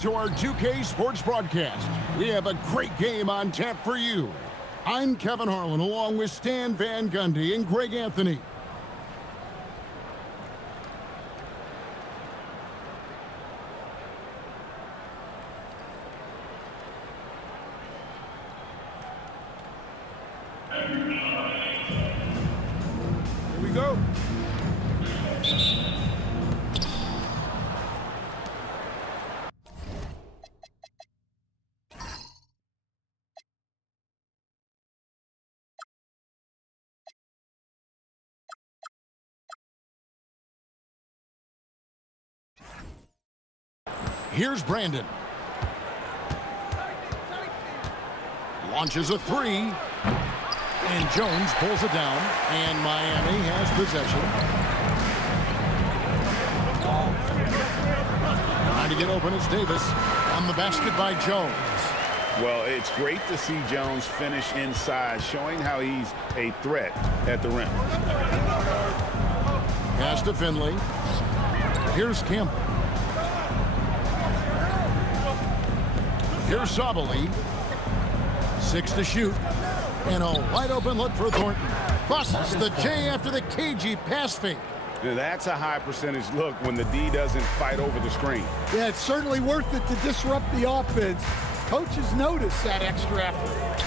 To our 2K Sports broadcast, we have a great game on tap for you. I'm Kevin Harlan along with Stan Van Gundy and Greg Anthony. Here we go. Here's Brandon. Launches a three. And Jones pulls it down. And Miami has possession. Trying to get open is Davis. On the basket by Jones. Well, it's great to see Jones finish inside, showing how he's a threat at the rim. Pass to Finley. Here's Campbell. Here's Sabali. 6 to shoot. And a wide open look for Thornton. Busts the J after the cagey pass fake. Now, that's a high percentage look when the D doesn't fight over the screen. Yeah, it's certainly worth it to disrupt the offense. Coaches notice that extra effort.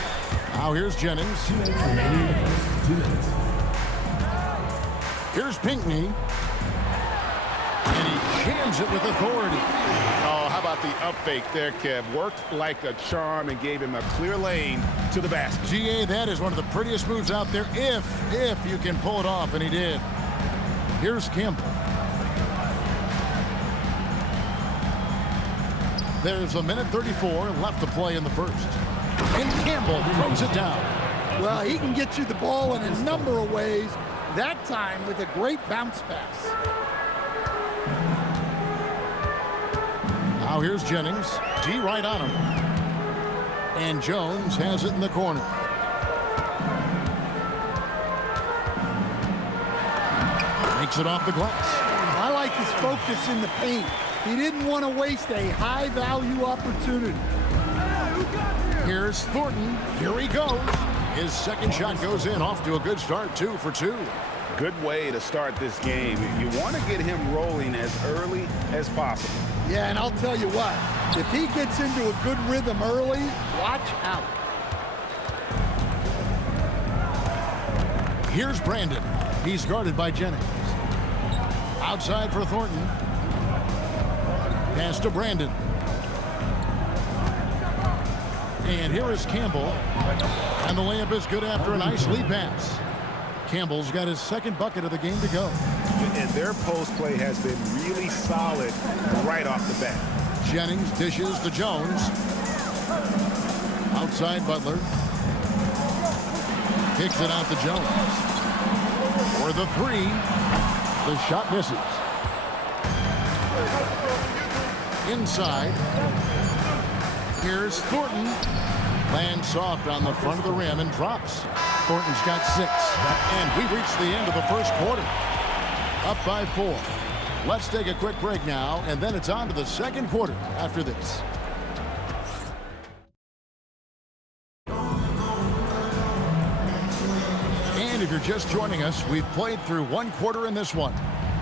Now here's Jennings. Here's Pinckney. And he jams it with authority. Oh, how about the up fake there, Kev? Worked like a charm and gave him a clear lane to the basket. GA, that is one of the prettiest moves out there if you can pull it off, and he did. Here's Campbell. There's a minute 34 left to play in the first. And Campbell throws it down. Well, he can get you the ball in a number of ways, that time with a great bounce pass. Now here's Jennings. D right on him. And Jones has it in the corner. Makes it off the glass. I like his focus in the paint. He didn't want to waste a high-value opportunity. Here's Thornton. Here he goes. His second shot goes in, off to a good start, 2 for 2. Good way to start this game. You want to get him rolling as early as possible. Yeah, and I'll tell you what, if he gets into a good rhythm early, watch out. Here's Brandon. He's guarded by Jennings. Outside for Thornton. Pass to Brandon. And here is Campbell. And the layup is good after a nice lead pass. Campbell's got his second bucket of the game to go. And their post play has been really solid right off the bat. Jennings dishes to Jones. Outside Butler. Kicks it out to Jones. For the three. The shot misses. Inside. Here's Thornton. Lands soft on the front of the rim and drops. Thornton's got 6. And we've reached the end of the first quarter. Up by 4. Let's take a quick break now, and then it's on to the second quarter after this. And if you're just joining us, we've played through one quarter in this one.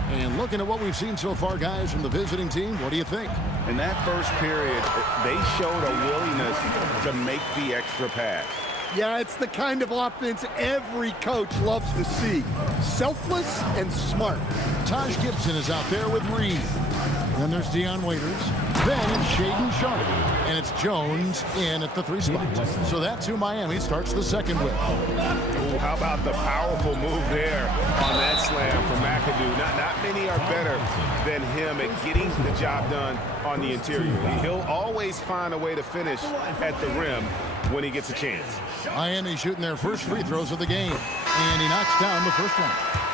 And looking at what we've seen so far, guys, from the visiting team, what do you think? In that first period, they showed a willingness to make the extra pass. Yeah, it's the kind of offense every coach loves to see. Selfless and smart. Taj Gibson is out there with Reed. Then there's Dion Waiters. Then it's Shaedon Sharpe. And it's Jones in at the 3 spot. So that's who Miami starts the second with. Ooh, how about the powerful move there on that slam from McAdoo? Not many are better than him at getting the job done on the interior. He'll always find a way to finish at the rim when he gets a chance. Miami shooting their first free throws of the game. And he knocks down the first one.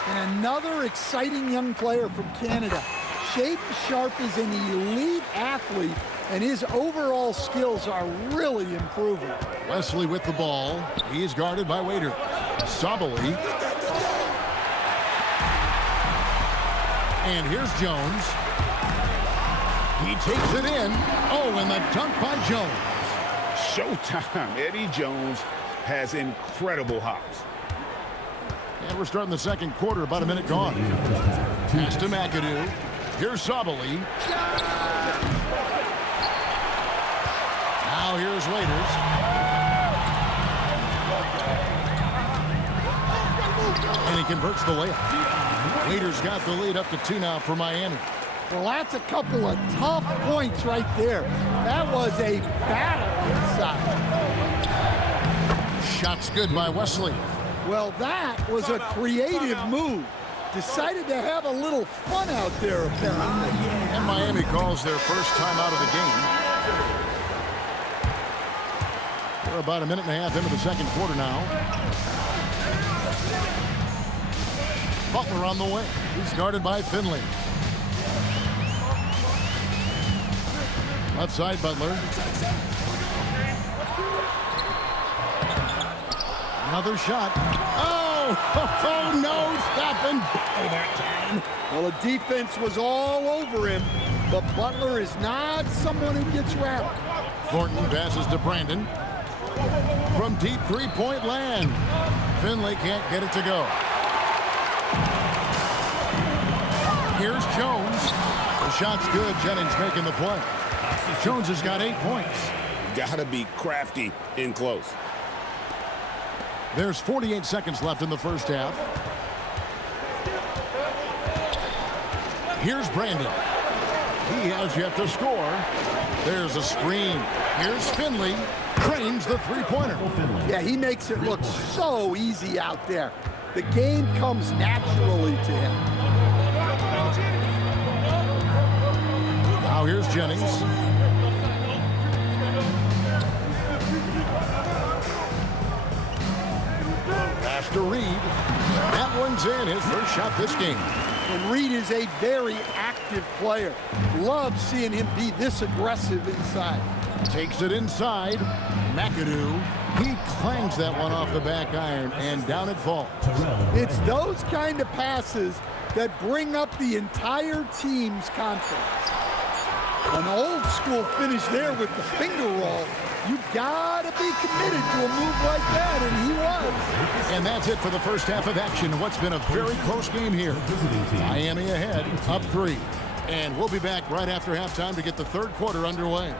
And another exciting young player from Canada. Shaedon Sharpe is an elite athlete, and his overall skills are really improving. Wesley with the ball. He's guarded by Waiter. Sabali. And here's Jones. He takes it in. Oh, and the dunk by Jones. Showtime. Eddie Jones has incredible hops. And we're starting the second quarter, about a minute gone. Pass to McAdoo. Here's Sabally. Now here's Waiters. And he converts the layup. Waiters got the lead up to 2 now for Miami. Well, that's a couple of tough points right there. That was a battle inside. Shots good by Wesley. Well, that was a creative move. Decided to have a little fun out there, apparently. And Miami calls their first time out of the game. We're about a minute and a half into the second quarter now. Butler on the way. He's guarded by Finley. Left side, Butler. Another shot. Oh, no stopping that time. Well, the defense was all over him, but Butler is not someone who gets rattled. Thornton passes to Brandon. From deep three-point land. Finley can't get it to go. Here's Jones. The shot's good. Jennings making the play. Jones has got 8 points. Gotta be crafty in close. There's 48 seconds left in the first half. Here's Brandon. He has yet to score. There's a screen. Here's Finley. Trains the three-pointer. Yeah, he makes it look so easy out there. The game comes naturally to him. Now here's Jennings. Pass to Reed. That one's in. His first shot this game. And Reed is a very active player. Love seeing him be this aggressive inside. Takes it inside. McAdoo. He clangs that one off the back iron, and down it falls. It's those kind of passes that bring up the entire team's confidence. An old school finish there with the finger roll. You gotta be committed to a move like that, and he was. And that's it for the first half of action. What's been a very close game here. Miami ahead, up 3. And we'll be back right after halftime to get the third quarter underway.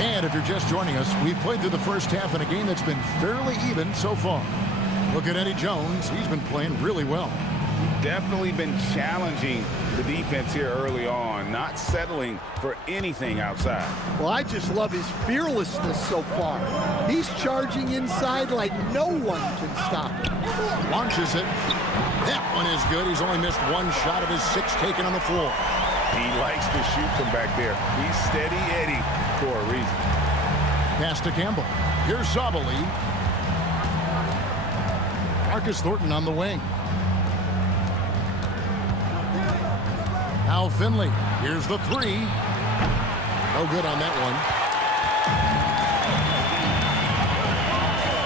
And if you're just joining us, we've played through the first half in a game that's been fairly even so far. Look at Eddie Jones. He's been playing really well. Definitely been challenging the defense here early on, not settling for anything outside. Well, I just love his fearlessness so far. He's charging inside like no one can stop him. Launches it. That one is good. He's only missed one shot of his 6 taken on the floor. He likes to shoot from back there. He's steady Eddie for a reason. Pass to Campbell. Here's Sabally. Marcus Thornton on the wing. Now Finley. Here's the 3. No good on that one.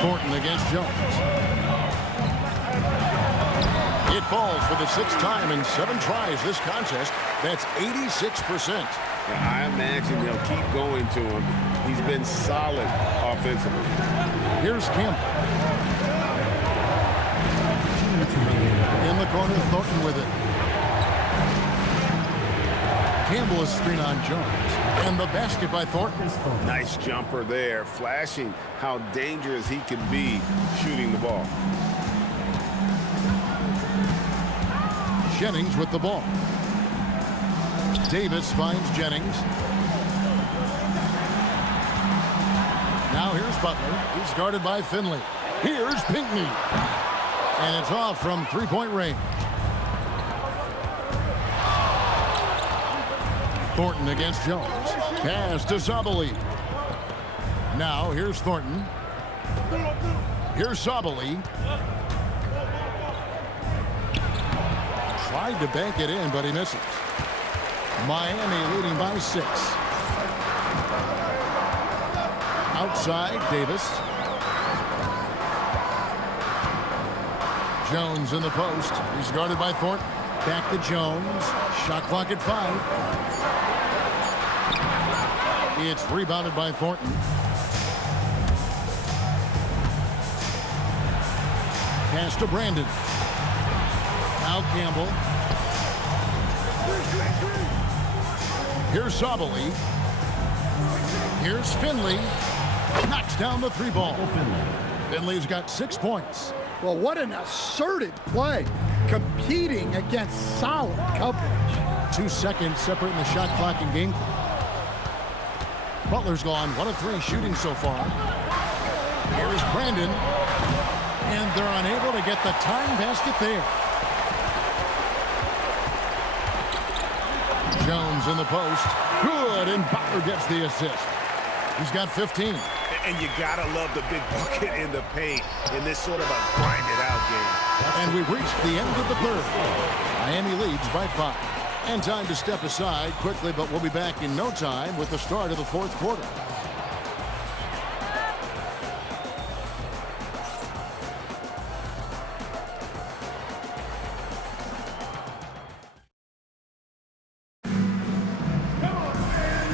Thornton against Jones. It falls for the 6th time in 7 tries this contest. That's 86%. I imagine they'll keep going to him. He's been solid offensively. Here's Campbell. In the corner, Thornton with it. Campbell is screen on Jones. And the basket by Thornton. Nice jumper there, flashing how dangerous he can be shooting the ball. Jennings with the ball. Davis finds Jennings. Now here's Butler. He's guarded by Finley. Here's Pinckney. And it's off from three-point range. Thornton against Jones. Pass to Sabali. Now here's Thornton. Here's Sabali. Tried to bank it in, but he misses. Miami leading by 6. Outside, Davis. Jones in the post. He's guarded by Thornton. Back to Jones. Shot clock at 5. It's rebounded by Thornton. Pass to Brandon. Now Campbell. Here's Sabali. Here's Finley. Knocks down the 3-ball. Finley's got 6 points. Well, what an assertive play. Competing against solid coverage. 2 seconds separating the shot clock and game clock. Butler's gone 1 of 3 shooting so far. Here's Brandon. And they're unable to get the time basket there. Jones in the post. Good, and Butler gets the assist. He's got 15. And you gotta love the big bucket in the paint in this sort of a grind-it-out game. And we've reached the end of the third. Miami leads by 5. And time to step aside quickly, but we'll be back in no time with the start of the fourth quarter.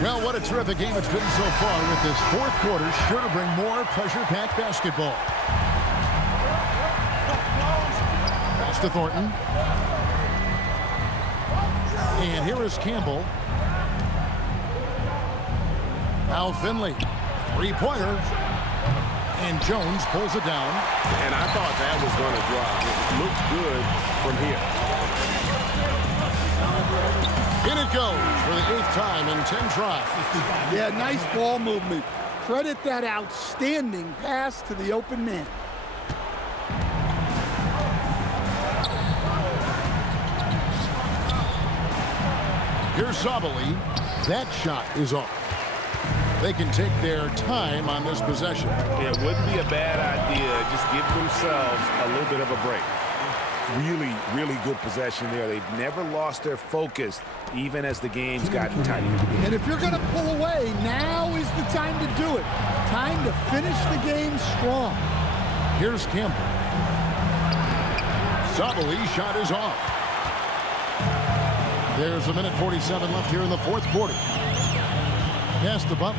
Well, what a terrific game it's been so far, with this fourth quarter sure to bring more pressure-packed basketball. Pass to Thornton. And here is Campbell. Now Finley. 3-pointer. And Jones pulls it down. And I thought that was going to drop. It looked good from here. In it goes for the 8th time in 10 tries. Yeah, nice ball movement. Credit that outstanding pass to the open man. Here's Sabali. That shot is off. They can take their time on this possession. It wouldn't be a bad idea. Just give themselves a little bit of a break. Really, really good possession there. They've never lost their focus, even as the game's gotten tight. And if you're going to pull away, now is the time to do it. Time to finish the game strong. Here's Campbell. Sabali's shot is off. There's 1:47 left here in the fourth quarter. Pass to Butler.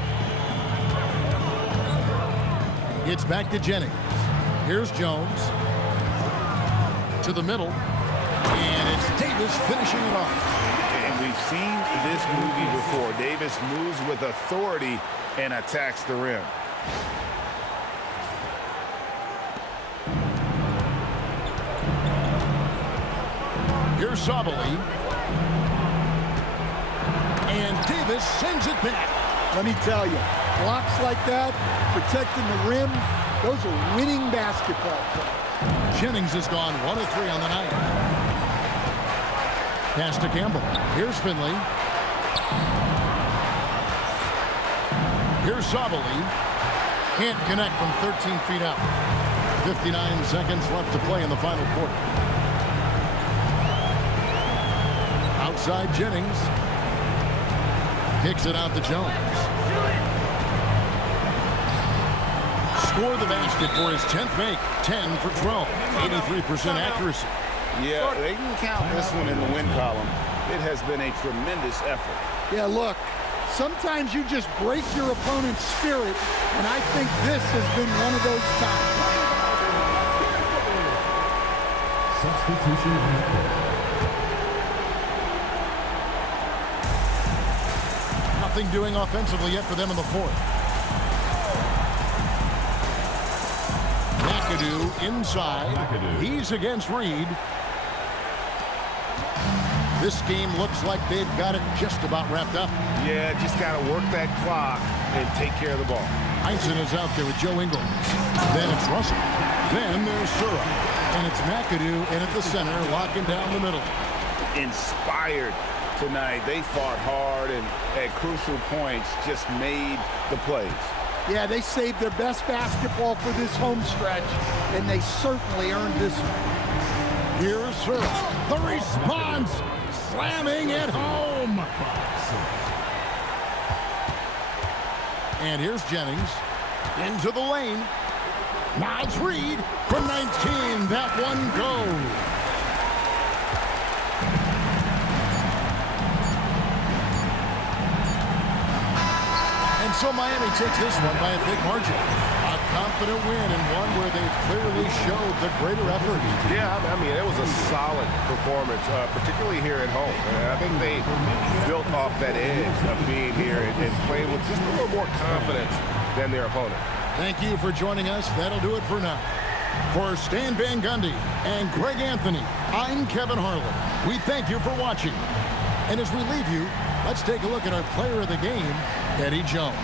It's back to Jennings. Here's Jones. To the middle. And it's Davis finishing it off. And we've seen this movie before. Davis moves with authority and attacks the rim. Here's Sabali. And Davis sends it back. Let me tell you, blocks like that, protecting the rim, those are winning basketball plays. Jennings has gone 1 of 3 on the night. Pass to Campbell. Here's Finley. Here's Sabali. Can't connect from 13 feet out. 59 seconds left to play in the final quarter. Outside Jennings. Kicks it out to Jones. Score the basket for his 10th make. 10 for 12. 83% accuracy. Yeah, they can count this one in the win column. It has been a tremendous effort. Yeah, look, sometimes you just break your opponent's spirit, and I think this has been one of those times. Substitution on the court. Nothing doing offensively yet for them in the fourth. McAdoo inside. He's against Reed. This game looks like they've got it just about wrapped up. Yeah, just got to work that clock and take care of the ball. Heinsohn is out there with Joe Ingles. Then it's Russell. Then there's Sura. And it's McAdoo in at the center, locking down the middle. Inspired tonight. They fought hard and at crucial points just made the plays. Yeah, they saved their best basketball for this home stretch, and they certainly earned this one. Here's Sura. The response, slamming it home. And here's Jennings into the lane. Miles Reed from 19. That one goes. And so Miami takes this one by a big margin. A confident win and one where they clearly showed the greater effort. Yeah, I mean, it was a solid performance, particularly here at home. And I think they built off that edge of being here and playing with just a little more confidence than their opponent. Thank you for joining us. That'll do it for now. For Stan Van Gundy and Greg Anthony, I'm Kevin Harlan. We thank you for watching. And as we leave you, let's take a look at our player of the game, Eddie Jones.